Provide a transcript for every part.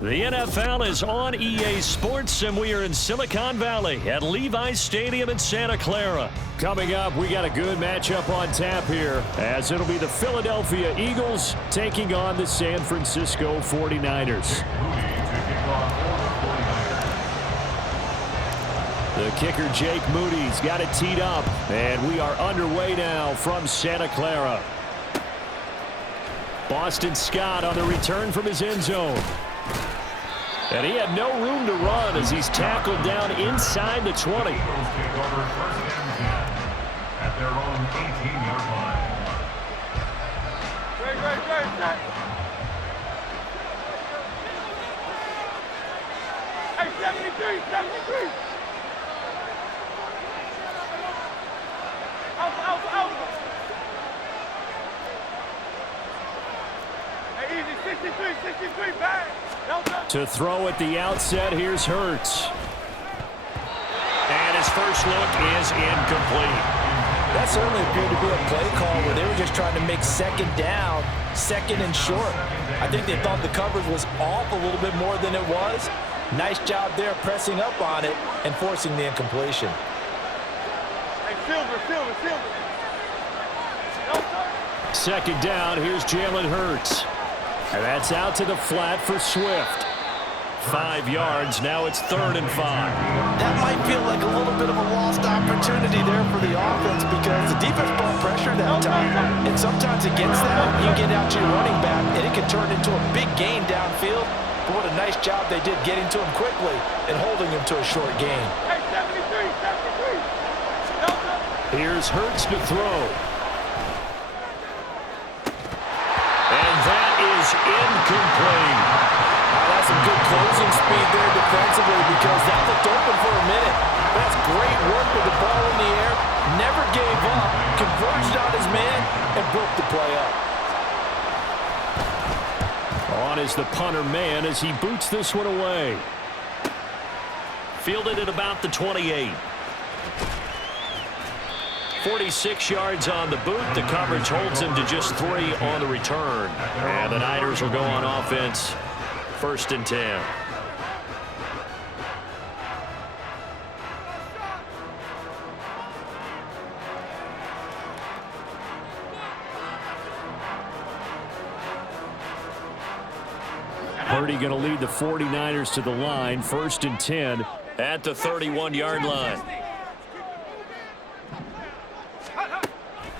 The NFL is on EA Sports, and we are in Silicon Valley at Levi's Stadium in Santa Clara. Coming up, we got a good matchup on tap here, as it'll be the Philadelphia Eagles taking on the San Francisco 49ers. The kicker, Jake Moody's got it teed up, and we are underway now from Santa Clara. Boston Scott on the return from his end zone. And he had no room to run as he's tackled down inside the 20. At their own 18-yard line. Hey, 73. Out. Hey, easy, 63, back. To throw at the outset, here's Hurts. And his first look is incomplete. That certainly appeared to be a play call where they were just trying to make second down, second and short. I think they thought the coverage was off a little bit more than it was. Nice job there pressing up on it and forcing the incompletion. Hey, Silver. Second down, here's Jalen Hurts. And that's out to the flat for Swift. 5 yards, now it's 3rd and 5. That might feel like a little bit of a lost opportunity there for the offense because the defense brought pressure that time. And sometimes against that, you get out to your running back, and it can turn into a big gain downfield. But what a nice job they did getting to him quickly and holding him to a short gain. Hey, 73. Here's Hurts to throw. And that is incomplete. That's some good closing speed there defensively because that looked open for a minute. That's great work with the ball in the air. Never gave up, converged on his man, and broke the play up. On is the punter man as he boots this one away. Fielded at about the 28. 46 yards on the boot. The coverage holds him to just 3 on the return. And the Niners will go on offense. 1st and 10. Purdy going to lead the 49ers to the line. 1st and 10 at the 31-yard line.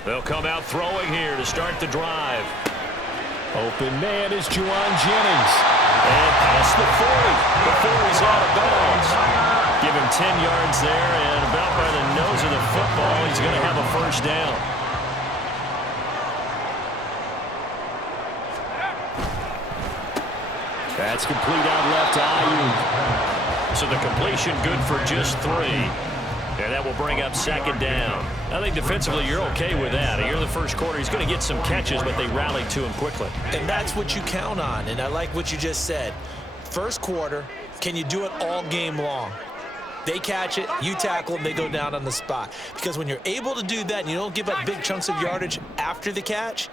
They'll come out throwing here to start the drive. Open man is Juwan Jennings. And past the 40 before he's out of bounds. Give him 10 yards there, and about by the nose of the football, he's going to have a 1st down. That's complete out left to Ayuk. So the completion good for just 3. And that will bring up 2nd down. I think defensively you're okay with that. Here in the first quarter, he's going to get some catches, but they rallied to him quickly. And that's what you count on, and I like what you just said. First quarter, can you do it all game long? They catch it, you tackle them, they go down on the spot. Because when you're able to do that and you don't give up big chunks of yardage after the catch,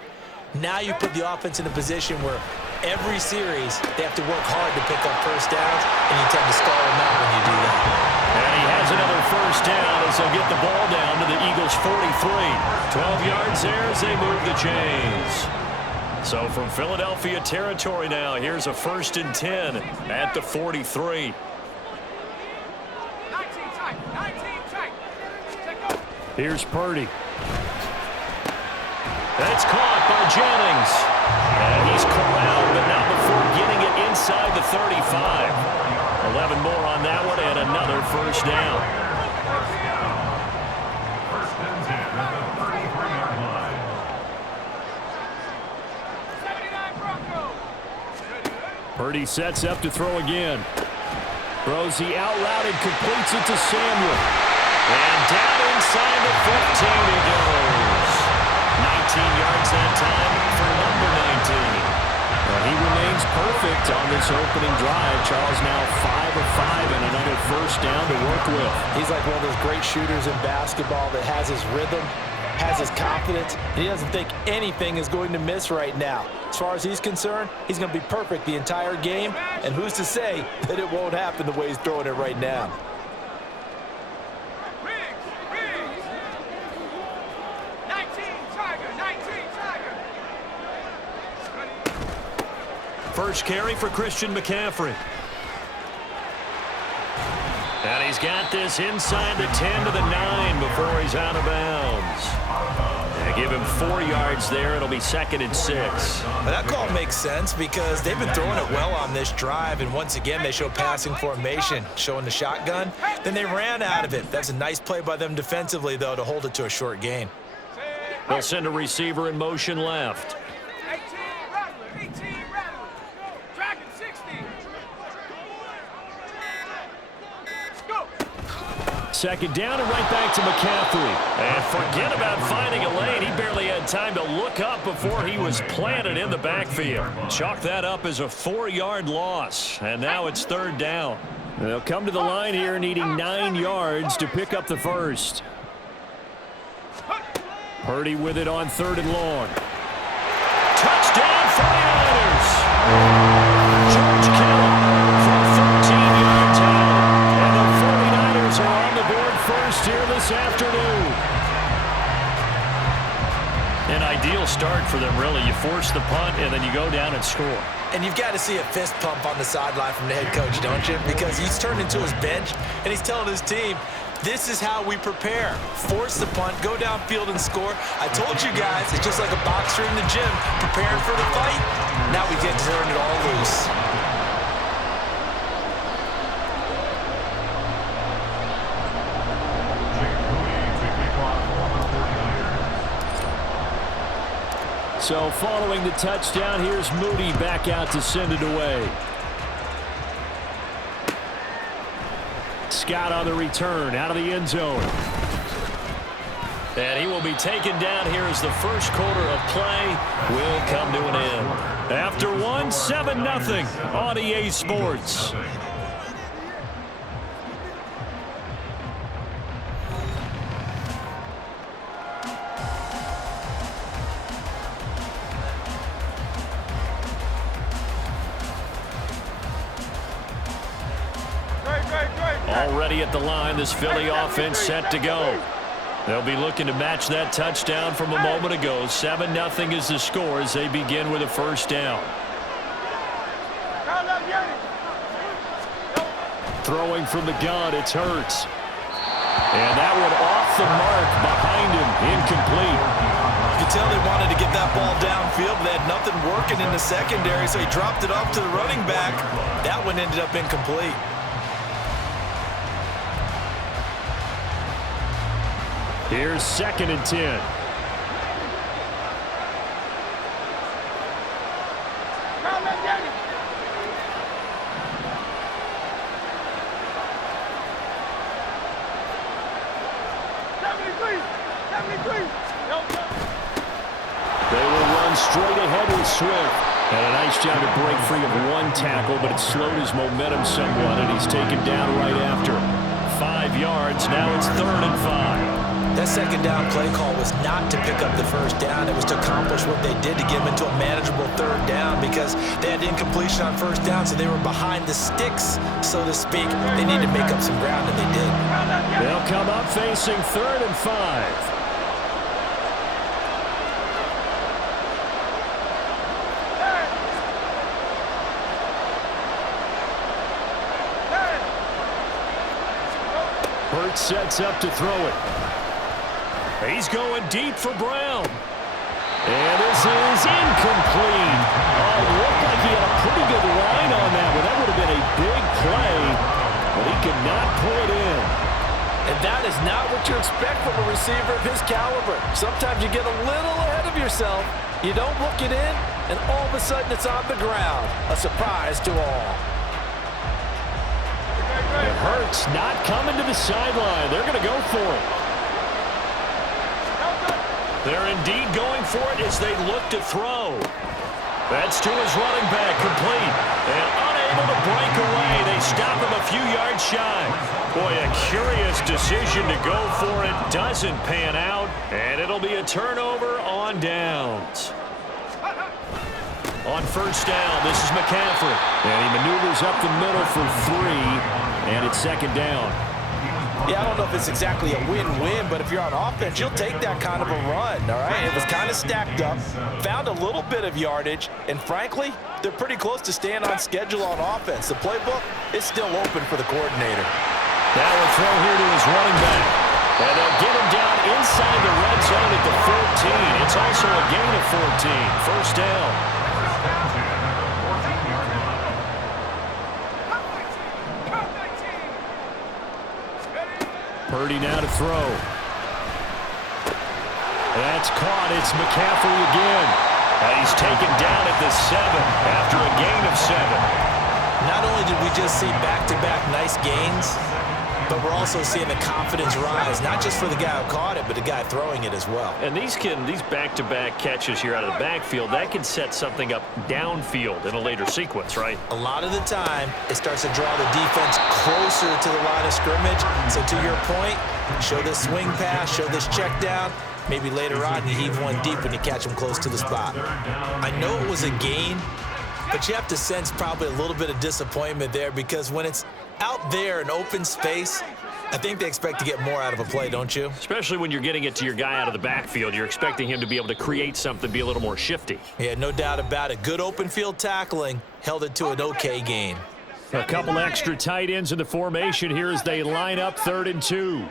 now you put the offense in a position where every series they have to work hard to pick up 1st downs, and you tend to stall them out when you do that. And he has another 1st down as they'll get the ball down to the Eagles' 43. 12 yards there as they move the chains. So from Philadelphia territory now, here's a 1st and 10 at the 43. 19 tight. Here's Purdy. That's caught by Jennings. And he's corralled, but not before getting it inside the 35. 11 more on that one, and another 1st down. 1st and 10 at the 33-yard line. 79 Broncos. Purdy sets up to throw again. Throws the out route and completes it to Samuel. And down inside the 15 he goes. 19 yards that time for number 19. He remains perfect on this opening drive. Charles now 5 of 5 and another 1st down to work with. He's like one of those great shooters in basketball that has his rhythm, has his confidence, and he doesn't think anything is going to miss right now. As far as he's concerned, he's going to be perfect the entire game, and who's to say that it won't happen the way he's throwing it right now. Riggs. 19 Tiger, 19 Tiger. First carry for Christian McCaffrey. And he's got this inside the 10 to the 9 before he's out of bounds. They give him 4 yards there. It'll be 2nd and 6. Well, that call makes sense because they've been throwing it well on this drive, and once again they show passing formation, showing the shotgun. Then they ran out of it. That's a nice play by them defensively, though, to hold it to a short gain. They'll send a receiver in motion left. 18 Rattler, 18 Rattler. Dragon 60. Go. 2nd down and right back to McCaffrey. And forget about finding a lane. He barely had time to look up before he was planted in the backfield. Chalk that up as a 4-yard loss. And now it's 3rd down. They'll come to the line here needing 9 yards to pick up the first. Purdy with it on 3rd and long. Touchdown 49ers! George Kittle from 13 yards out. And the 49ers are on the board first here this afternoon. An ideal start for them, really. You force the punt, and then you go down and score. And you've got to see a fist pump on the sideline from the head coach, don't you? Because he's turned into his bench, and he's telling his team, this is how we prepare. Force the punt, go downfield and score. I told you guys, it's just like a boxer in the gym preparing for the fight. Now we get to turn it all loose. So following the touchdown, here's Moody back out to send it away. Scott on the return out of the end zone. And he will be taken down here as the first quarter of play will come to an end. After one, 7-0 on EA Sports. Already at the line, this Philly offense set to go. They'll be looking to match that touchdown from a moment ago. 7-0 is the score as they begin with a first down. Throwing from the gun, it's Hurts. And that one off the mark behind him, incomplete. You can tell they wanted to get that ball downfield. They had nothing working in the secondary, so he dropped it off to the running back. That one ended up incomplete. Here's 2nd and 10. They will run straight ahead with Swift. And a nice job to break free of one tackle, but it slowed his momentum somewhat, and he's taken down right after. 5 yards, now it's 3rd and 5. That second down play call was not to pick up the first down. It was to accomplish what they did to get them into a manageable 3rd down because they had incompletion on first down, so they were behind the sticks, so to speak. They need to make up some ground, and they did. They'll come up facing 3rd and 5. Hurts sets up to throw it. He's going deep for Brown. And this is incomplete. Oh, it looked like he had a pretty good line on that one. That would have been a big play, but he could not pull it in. And that is not what you expect from a receiver of his caliber. Sometimes you get a little ahead of yourself. You don't look it in, and all of a sudden it's on the ground. A surprise to all. It hurts not coming to the sideline. They're going to go for it. They're indeed going for it as they look to throw. That's to his running back, complete. And unable to break away. They stop him a few yards shy. Boy, a curious decision to go for it. Doesn't pan out, and it'll be a turnover on downs. On first down, this is McCaffrey. And he maneuvers up the middle for 3, and it's second down. Yeah, I don't know if it's exactly a win-win, but if you're on offense, you'll take that kind of a run, all right? It was kind of stacked up, found a little bit of yardage, and frankly, they're pretty close to staying on schedule on offense. The playbook is still open for the coordinator. Now a throw here to his running back. And they'll get him down inside the red zone at the 14. It's also a gain of 14. First down. Purdy now to throw. That's caught. It's McCaffrey again. And he's taken down at the 7 after a gain of 7. Not only did we just see back-to-back nice gains, but we're also seeing the confidence rise, not just for the guy who caught it, but the guy throwing it as well. And these back-to-back catches here out of the backfield, that can set something up downfield in a later sequence, right? A lot of the time, it starts to draw the defense closer to the line of scrimmage. So to your point, show this swing pass, show this check down. Maybe later on, you heave one deep when you catch them close to the spot. I know it was a gain, but you have to sense probably a little bit of disappointment there because when it's out there in open space, I think they expect to get more out of a play, don't you? Especially when you're getting it to your guy out of the backfield. You're expecting him to be able to create something, be a little more shifty. Yeah, no doubt about it. Good open field tackling held it to an okay gain. A couple extra tight ends in the formation here as they line up 3rd and 2.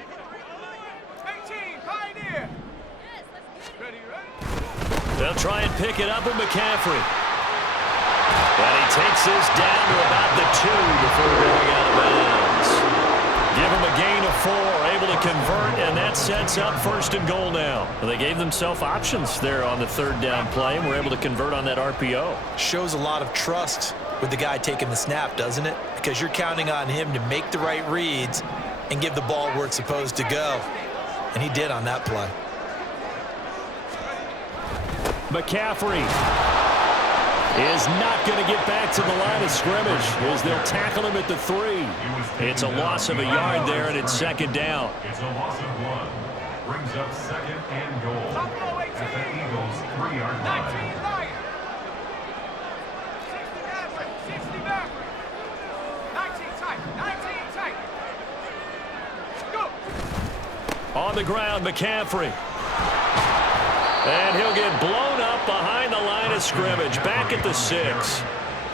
They'll try and pick it up with McCaffrey. And he takes this down to about the 2 before going out of bounds. Give him a gain of 4, able to convert, and that sets up 1st and goal now. Well, they gave themselves options there on the 3rd down play, and were able to convert on that RPO. Shows a lot of trust with the guy taking the snap, doesn't it? Because you're counting on him to make the right reads and give the ball where it's supposed to go. And he did on that play. McCaffrey is not going to get back to the line of scrimmage as they'll tackle him at the 3. It's a loss of a yard there, and it's 2nd down. It's a loss of 1. Brings up 2nd and goal at the Eagles' 3-yard line. 19 tight. Go. On the ground, McCaffrey. And he'll get blown up behind the line of scrimmage, back at the 6.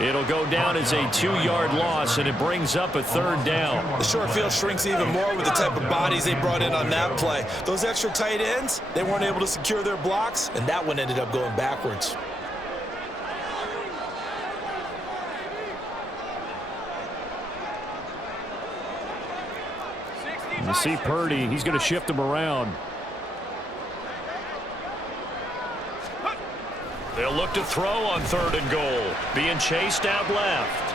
It'll go down as a 2-yard loss, and it brings up a 3rd down. The short field shrinks even more with the type of bodies they brought in on that play. Those extra tight ends, they weren't able to secure their blocks, and that one ended up going backwards. You see Purdy, he's going to shift him around. They'll look to throw on 3rd and goal. Being chased out left.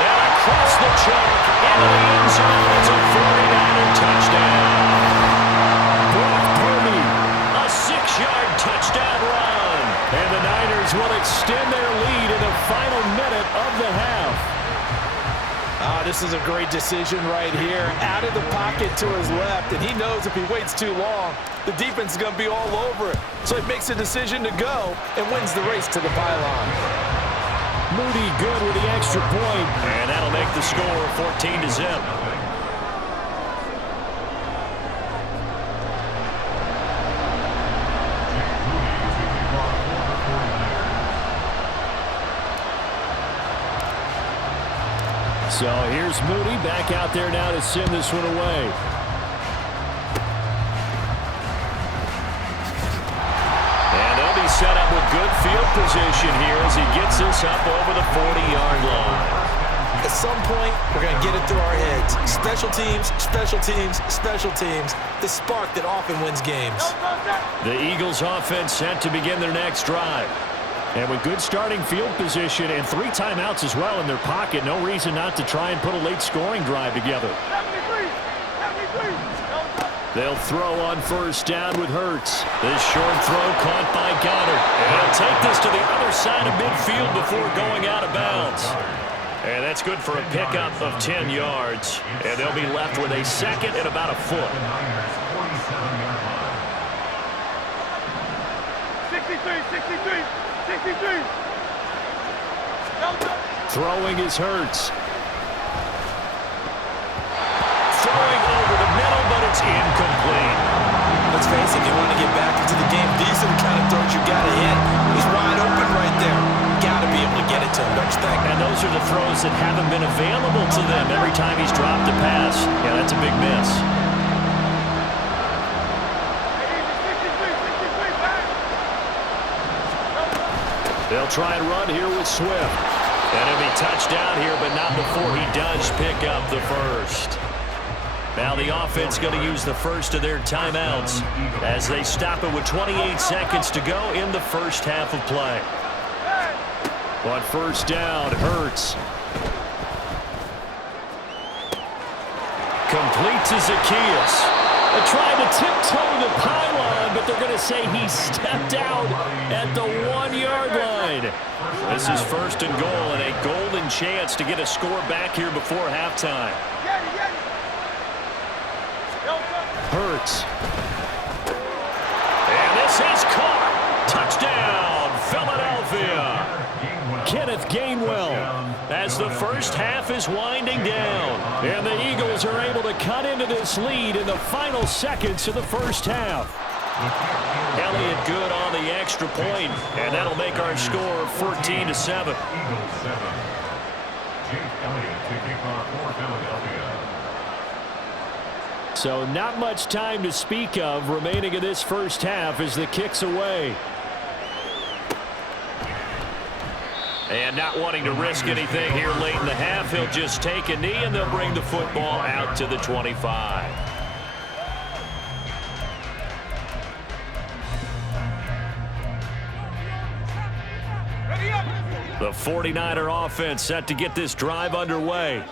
And across the chalk into the end zone. It's a 49er touchdown. Brock Purdy, a 6-yard touchdown run. And the Niners will extend their lead in the final minute of the half. This is a great decision right here. Out of the pocket to his left, and he knows if he waits too long, the defense is going to be all over it. So he makes a decision to go and wins the race to the pylon. Moody good with the extra point, and that'll make the score 14-0. So here's Moody back out there now to send this one away. And they'll be set up with good field position here as he gets this up over the 40-yard line. At some point, we're going to get it through our heads. Special teams, special teams, special teams. The spark that often wins games. The Eagles offense set to begin their next drive. And with good starting field position and 3 timeouts as well in their pocket, no reason not to try and put a late scoring drive together. They'll throw on first down with Hurts. This short throw caught by Goddard. And he'll take this to the other side of midfield before going out of bounds. And that's good for a pickup of 10 yards. And they'll be left with a second and about a foot. 63. Throwing is Hurts. Throwing over the middle, but it's incomplete. Let's face it, if you want to get back into the game, these are the kind of throws you got to hit. He's wide open right there. Got to be able to get it to him, don't you think? And those are the throws that haven't been available to them every time he's dropped a pass. Yeah, that's a big miss. They'll try and run here with Swift. And it'll be touchdown here, but not before he does pick up the first. Now the offense going to use the first of their timeouts as they stop it with 28 seconds to go in the first half of play. But first down, Hurts. Complete to Zacchaeus. They're trying to tiptoe the pylon, but they're going to say he stepped out at the 1-yard line. This is first and goal and a golden chance to get a score back here before halftime. Hurts. And this is caught. Touchdown, Philadelphia. Kenneth Gainwell as the first half is winding down. And the Eagles are able to cut into this lead in the final seconds of the first half. Elliott good on the extra point, and that'll make our score 14-7. Eagles 7. Jake Elliott to kick off for Philadelphia. So not much time to speak of remaining in this first half as the kick's away. And not wanting to risk anything here late in the half, he'll just take a knee and they'll bring the football out to the 25. The 49er offense set to get this drive underway.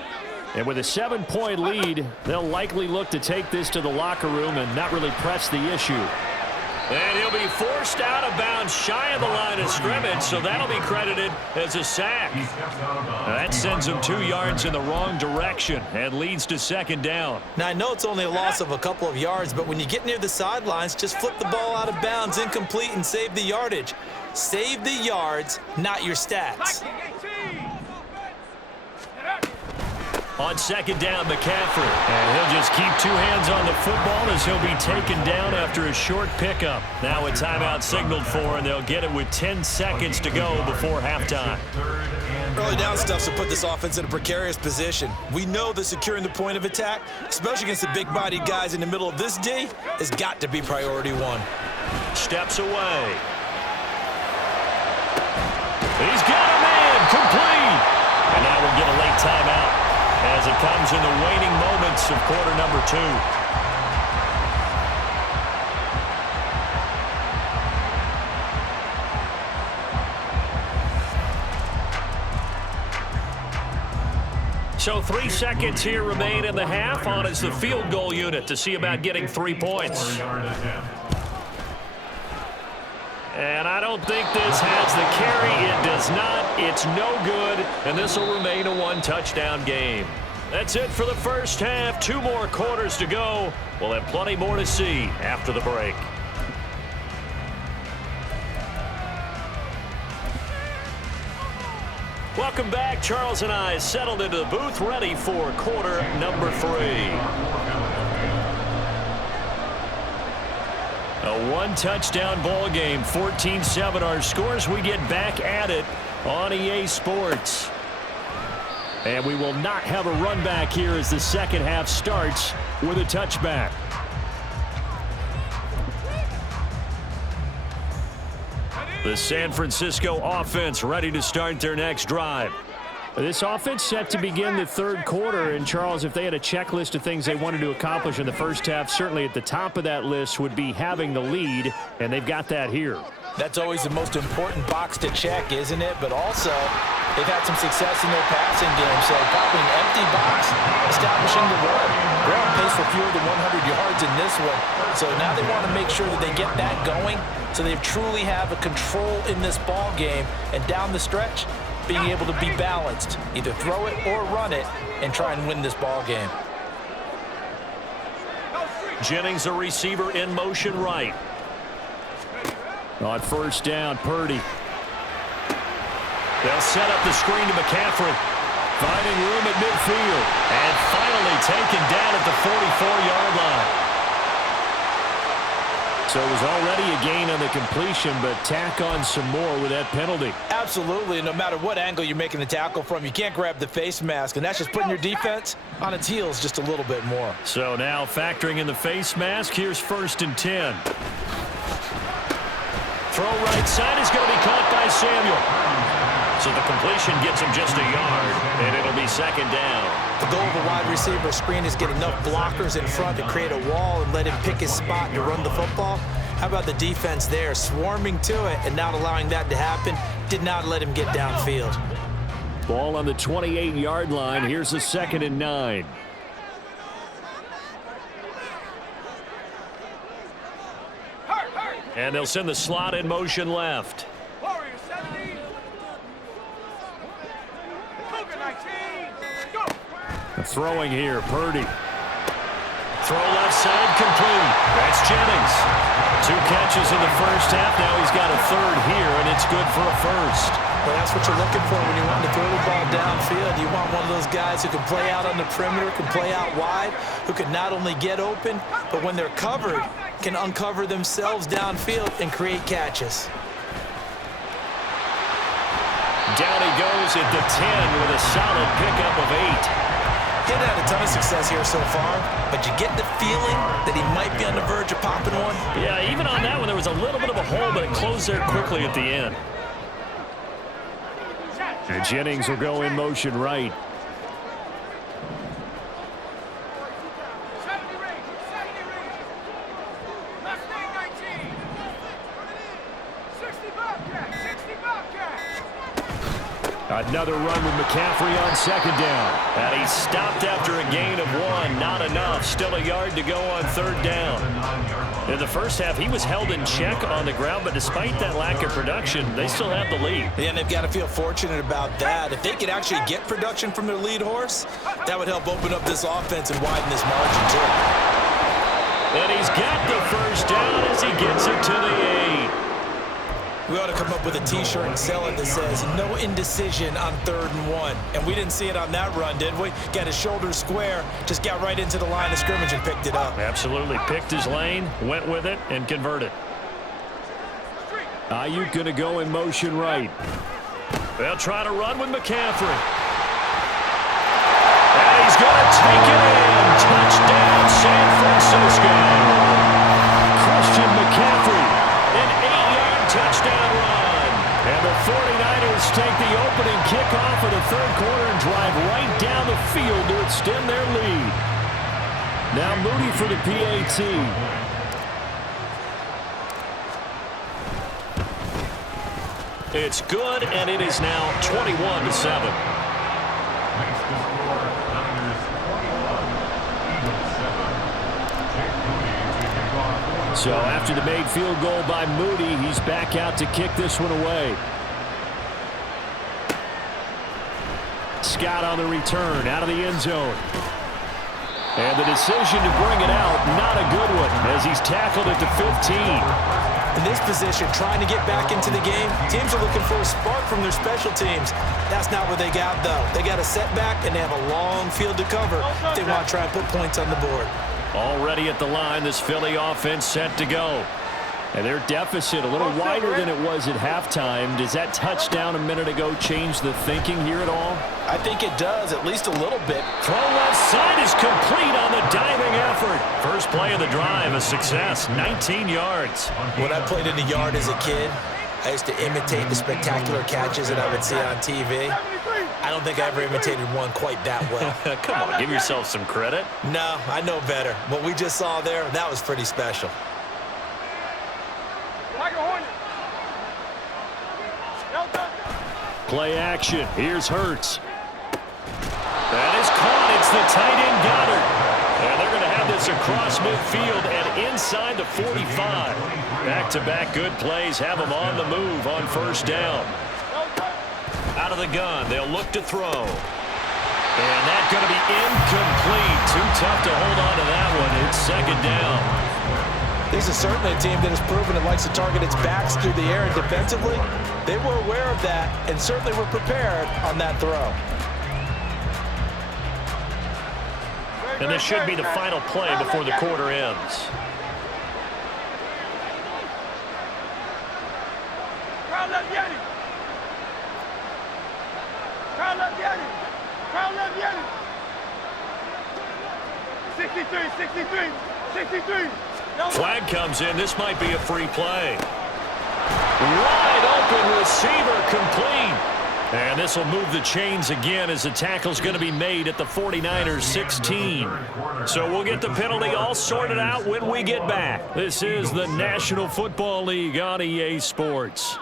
And with a 7-point lead, they'll likely look to take this to the locker room and not really press the issue. And he'll be forced out of bounds shy of the line of scrimmage, so that'll be credited as a sack. That sends him 2 yards in the wrong direction and leads to second down. Now, I know it's only a loss of a couple of yards, but when you get near the sidelines, just flip the ball out of bounds, incomplete, and save the yardage. Save the yards, not your stats. On second down, McCaffrey. And he'll just keep 2 hands on the football as he'll be taken down after a short pickup. Now a timeout signaled for, and they'll get it with 10 seconds to go before halftime. Early down stuff to put this offense in a precarious position. We know that securing the point of attack, especially against the big-bodied guys in the middle of this D, has got to be priority 1. Steps away. He's got a man complete. And now we'll get a late timeout as it comes in the waning moments of quarter number 2. So 3 seconds here remain in the half. On is the field goal unit to see about getting 3 points. And I don't think this has the carry. It does not. It's no good. And this will remain a 1-touchdown game. That's it for the first half. 2 more quarters to go. We'll have plenty more to see after the break. Welcome back. Charles and I settled into the booth ready for quarter number 3. A 1-touchdown ball game, 14-7 our scores. We get back at it on EA Sports. And we will not have a run back here as the second half starts with a touchback. The San Francisco offense ready to start their next drive. This offense set to begin the third quarter, and Charles, if they had a checklist of things they wanted to accomplish in the first half, certainly at the top of that list would be having the lead, and they've got that here. That's always the most important box to check, isn't it? But also, they've had some success in their passing game, so popping an empty box, establishing the run. They're on pace for fewer than 100 yards in this one, so now they want to make sure that they get that going so they truly have a control in this ball game, and down the stretch, being able to be balanced, either throw it or run it, and try and win this ball game. Jennings, a receiver in motion right. On first down, Purdy. They'll set up the screen to McCaffrey. Finding room at midfield. And finally taken down at the 44-yard line. So it was already a gain on the completion, but tack on some more with that penalty. Absolutely. No matter what angle you're making the tackle from, you can't grab the face mask, and that's just putting your defense on its heels just a little bit more. So now factoring in the face mask, here's 1st and 10. Throw right side is going to be caught by Samuel. So the completion gets him just a yard, and it'll be 2nd down. The goal of a wide receiver screen is get enough blockers in front to create a wall and let him pick his spot to run the football. How about the defense there, swarming to it and not allowing that to happen? Did not let him get downfield. Ball on the 28-yard line. Here's a 2nd and 9. And they'll send the slot in motion left. Warriors 70. Cougar 19. Go. Throwing here, Purdy. Throw left side, complete. That's Jennings. 2 catches in the first half. Now he's got a 3rd here, and it's good for a 1st. Well, that's what you're looking for when you want to throw the ball downfield. You want one of those guys who can play out on the perimeter, can play out wide, who can not only get open, but when they're covered, can uncover themselves downfield and create catches. Down he goes at the 10 with a solid pickup of 8. He hasn't had a ton of success here so far, but you get the feeling that he might be on the verge of popping one. Yeah, even on that one, there was a little bit of a hole, but it closed there quickly at the end. And Jennings will go in motion right. 70 range. 70 range. Mustang 19. 60 Bobcat. 60 Bobcat. Another run with McCaffrey on 2nd down. And he stopped after a gain of 1. Not enough. Still a yard to go on 3rd down. In the first half, he was held in check on the ground, but despite that lack of production, they still have the lead. Yeah, and they've got to feel fortunate about that. If they could actually get production from their lead horse, that would help open up this offense and widen this margin, too. And he's got the 1st down as he gets it to the 8. We ought to come up with a T-shirt and sell it that says, no indecision on 3rd and 1. And we didn't see it on that run, did we? Got his shoulders square, just got right into the line of scrimmage and picked it up. Absolutely. Picked his lane, went with it, and converted. Ayuk going to go in motion right. They'll try to run with McCaffrey. And he's going to take it in. Touchdown, San Francisco. Christian McCaffrey, an 8-yard touchdown run. And the 49ers take the opening kickoff of the 3rd quarter and drive right down the field to extend their lead. Now Moody for the PAT. It's good, and it is now 21-7. Makes the score Niners 21, Eagles 7. So after the made field goal by Moody, he's back out to kick this one away. Scott on the return, out of the end zone. And the decision to bring it out, not a good one, as he's tackled at the 15. In this position, trying to get back into the game, teams are looking for a spark from their special teams. That's not what they got, though. They got a setback, and they have a long field to cover if they want to try and put points on the board. Already at the line, this Philly offense set to go. And their deficit a little wider than it was at halftime. Does that touchdown a minute ago change the thinking here at all? I think it does, at least a little bit. Throw left side is complete on the diving effort. First play of the drive, a success, 19 yards. When I played in the yard as a kid, I used to imitate the spectacular catches that I would see on TV. I don't think I ever imitated one quite that well. Come on, give yourself some credit. No, I know better. What we just saw there, that was pretty special. Play action. Here's Hurts. That is caught. It's the tight end Goddard. And they're going to have this across midfield and inside the 45. Back-to-back good plays have them on the move on 1st down. Out of the gun. They'll look to throw. And that's going to be incomplete. Too tough to hold on to that one. It's second down. This is certainly a team that has proven it likes to target its backs through the air, and defensively, they were aware of that and certainly were prepared on that throw. And this should be the final play before the quarter ends. Crowd left Yeti. Crowd left Yeti. Crowd left Yeti. 63, 63, 63. Flag comes in. This might be a free play. Wide open receiver, complete. And this will move the chains again as the tackle's going to be made at the 49ers 16. So we'll get the penalty all sorted out when we get back. This is the National Football League on EA Sports.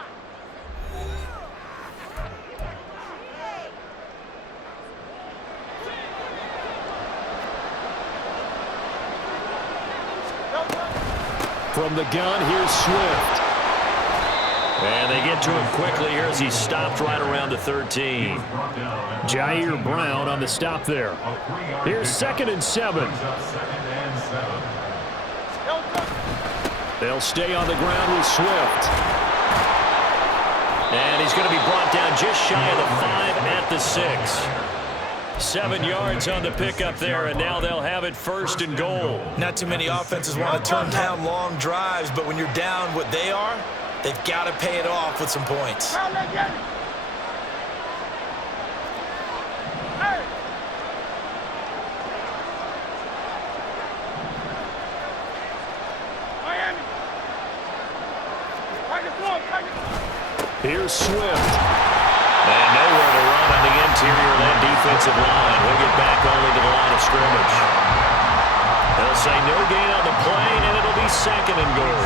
From the gun, here's Swift. And they get to him quickly here as he stopped right around the 13. Jair Brown on the stop there. Here's 2nd and 7. They'll stay on the ground with Swift. And he's going to be brought down just shy of the 5 at the 6. 7 yards on the pickup there, and now they'll have it 1st and goal. Not too many offenses want to turn down long drives, but when you're down what they are, they've got to pay it off with some points. Here's Swift. And nowhere to run on the interior of that defensive line. We'll get back only to the line of scrimmage. They'll say no gain on the play, and it'll be 2nd and goal.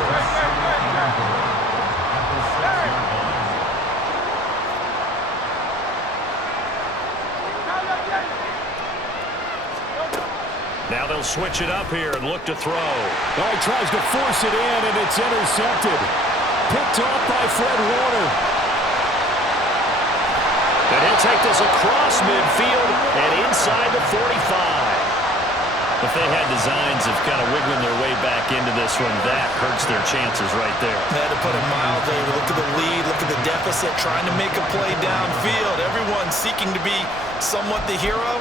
Now they'll switch it up here and look to throw. Oh, he tries to force it in, and it's intercepted. Picked off by Fred Warner. And he'll take this across midfield and inside the 45. If they had designs of kind of wiggling their way back into this one, that hurts their chances right there. They had to put it mildly. Look at the lead, look at the deficit, trying to make a play downfield. Everyone seeking to be somewhat the hero.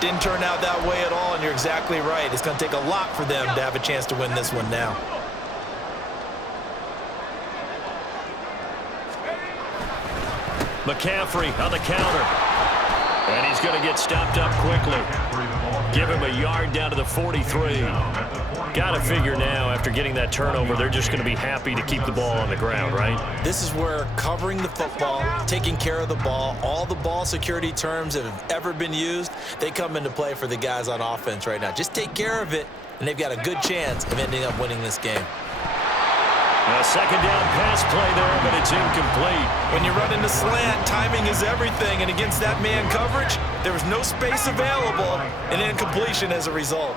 Didn't turn out that way at all, and you're exactly right. It's going to take a lot for them to have a chance to win this one now. McCaffrey on the counter. And he's going to get stopped up quickly. Give him a yard down to the 43. Got to figure now, after getting that turnover, they're just going to be happy to keep the ball on the ground, right? This is where covering the football, taking care of the ball, all the ball security terms that have ever been used, they come into play for the guys on offense right now. Just take care of it, and they've got a good chance of ending up winning this game. A 2nd down pass play there, but it's incomplete. When you run into slant, timing is everything, and against that man coverage, there was no space available, and incompletion as a result.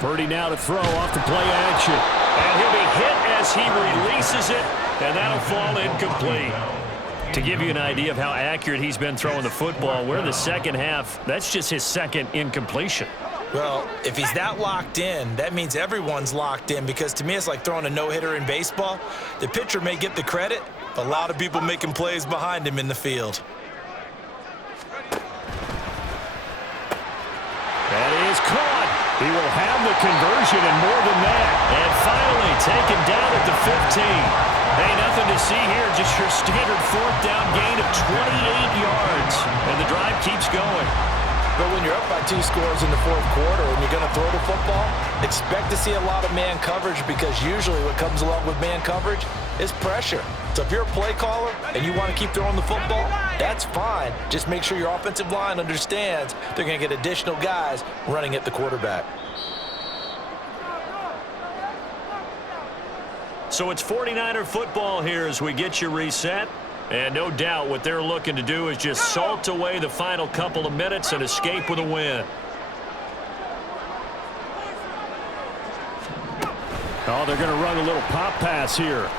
Purdy now to throw off the play action. And he'll be hit as he releases it, and that'll fall incomplete. To give you an idea of how accurate he's been throwing the football, we're in the second half. That's just his 2nd incompletion. Well, if he's that locked in, that means everyone's locked in, because to me it's like throwing a no-hitter in baseball. The pitcher may get the credit, but a lot of people making plays behind him in the field. That is caught. He will have the conversion and more than that. And finally taken down at the 15. Hey, nothing to see here, just your standard 4th down gain of 28 yards. And the drive keeps going. But when you're up by 2 scores in the 4th quarter and you're going to throw the football, expect to see a lot of man coverage, because usually what comes along with man coverage is pressure. So if you're a play caller and you want to keep throwing the football, that's fine. Just make sure your offensive line understands they're going to get additional guys running at the quarterback. So it's 49er football here as we get you reset. And no doubt what they're looking to do is just salt away the final couple of minutes and escape with a win. Oh, they're going to run a little pop pass here.